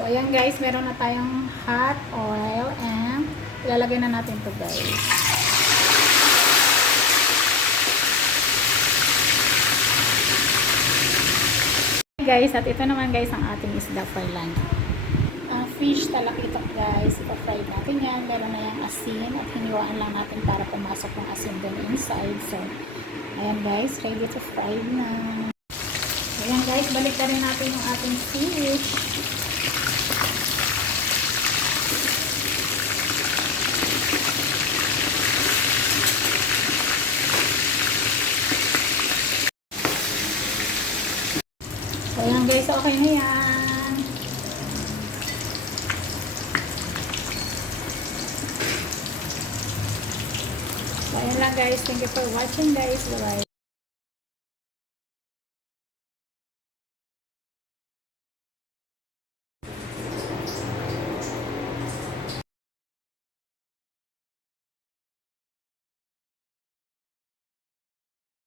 So, ayan guys, meron na tayong hot oil and ilalagay na natin to guys. Guys, at ito naman guys ang ating isda for lunch. Fish talakitok guys, ipa-fry natin yan. Meron na yung asin at hiniwaan lang natin para pumasok yung asin dun inside. So, ayan guys, ready to fry na. Ayan guys, balik na rin natin yung ating fish. So, ayan guys, okay na yan. So, ayan lang guys. Thank you for watching guys. Bye-bye.